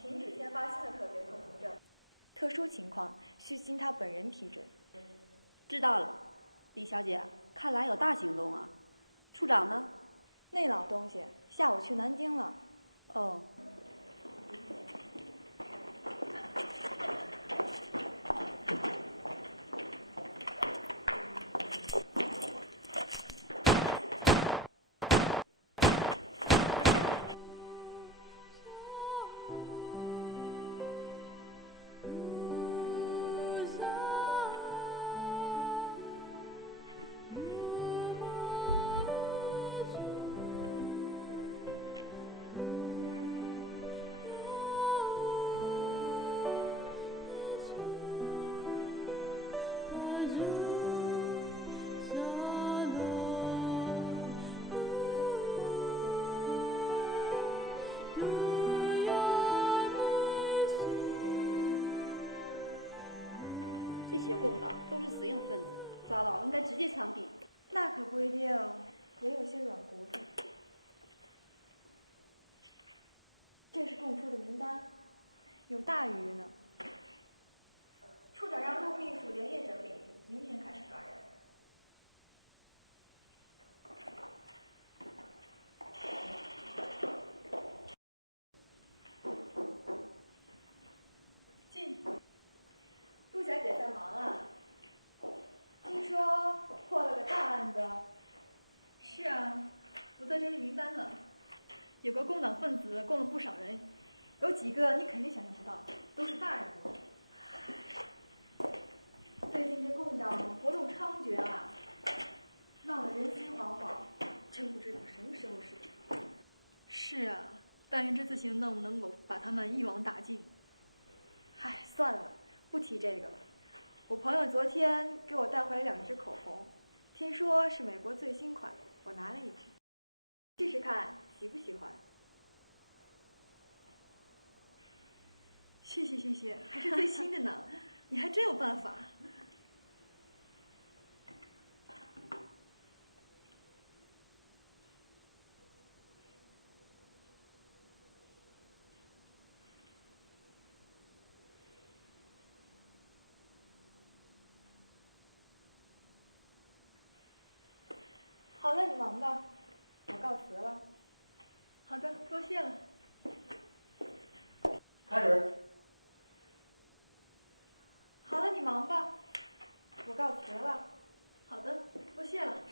停止签发新的特别通行证。特殊情况需经他本人批准。知道了，李小姐，看来有大行动啊。处长呢？那老东西下午去南京了。哦。这些共党都是死硬分子，抓到应该直接枪毙。那可不一定，也有些软骨头。这是供出的名单，有大鱼呢。处长让陆秘书连夜整理，明天开始抓人。进。陆小姐在忙啊？听说破了个大案子。是啊，我在整理名单呢。有个共党分子供了不少人，有几个你肯定想象不到，都是大人物。最近这共党活动猖獗啊，闹得人心惶惶，真不知道什么时候是头。是啊，但愿这次行动能够把他们一网打尽。唉，算了，不提这个了。我朋友昨天给我带回来2支口红，听说是美国最新款，我拿了1支，试试看喜不喜欢。谢谢谢谢，还是最新的呢，你还真有办法。好了，你忙吧，我告辞了。好的，多谢了。开始。好了，你忙吧，我告辞了。好的，多谢了。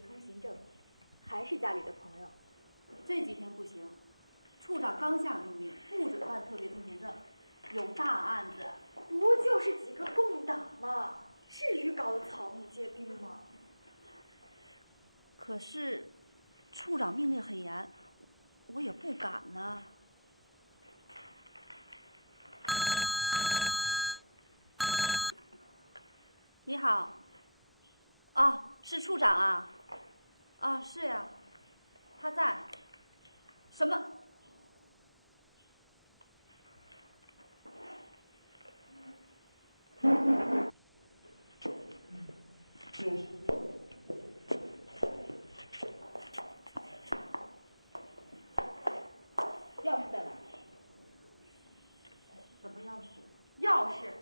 别通行证，还是家里的朋友。这几天不行，处长刚下命令，不准办特别通行证，有大案子。不就是几个共党吗？至于搞得草木皆兵吗？可是，处长命令很严，我也不敢呢。你好。啊，是处长啊。啊，是呀，他在。什么？钥匙在哪儿？什么钥匙？钥匙。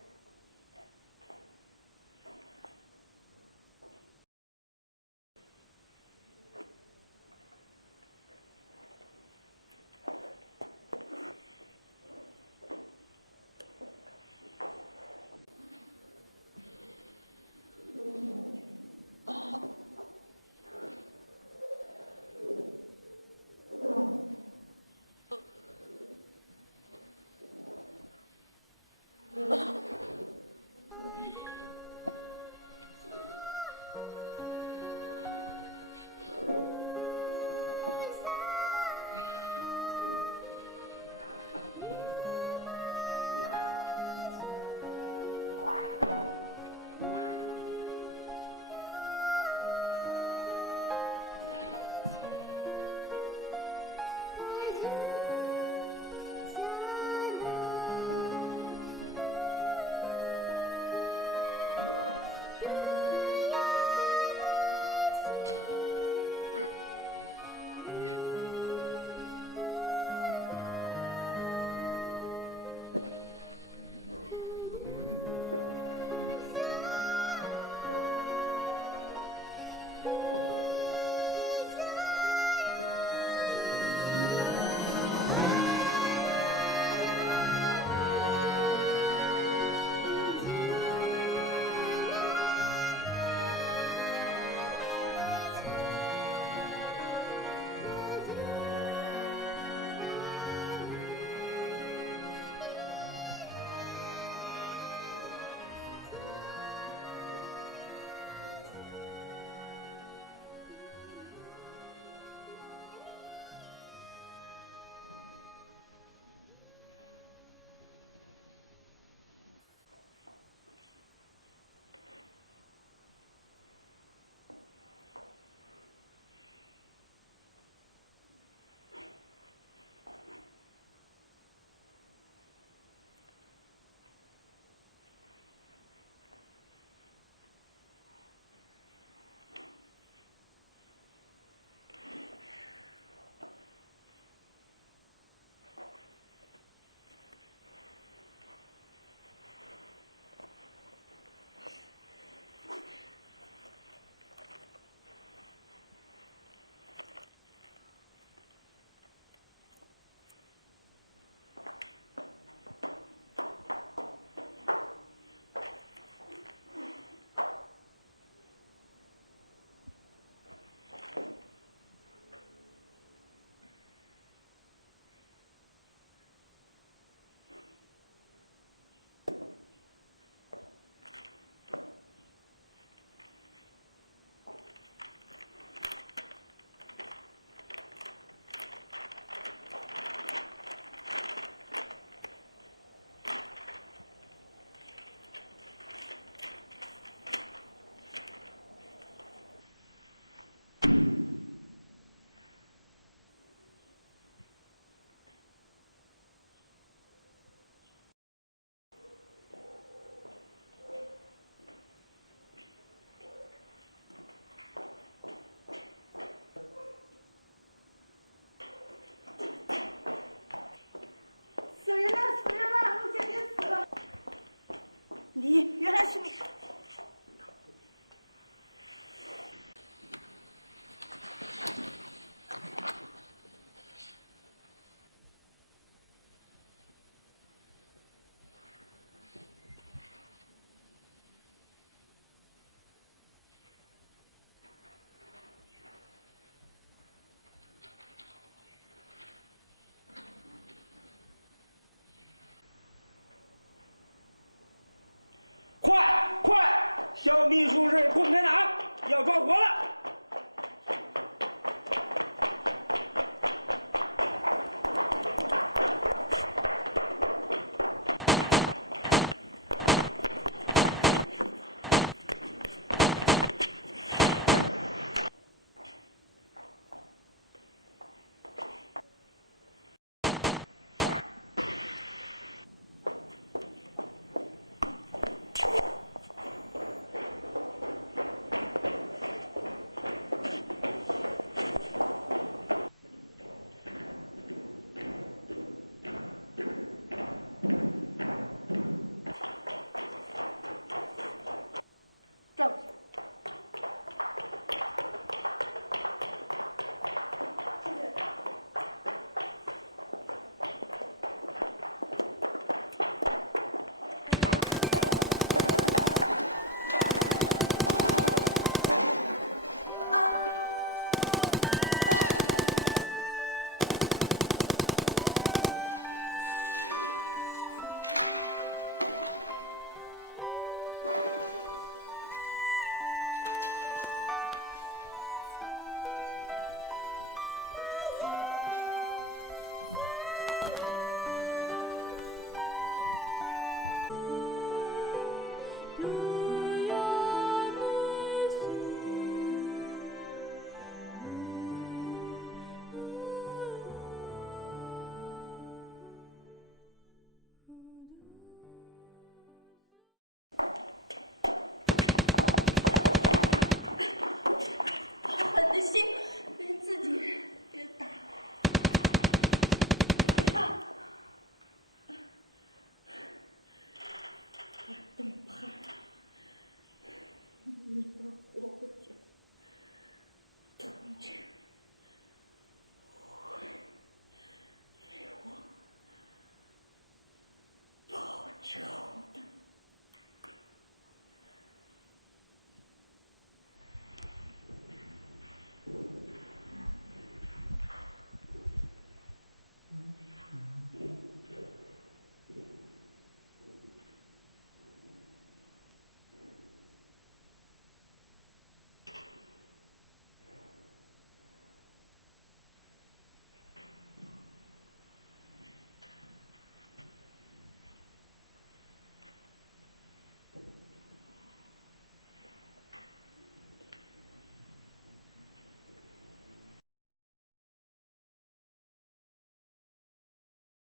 叫秘书室滚开档，要抓活了。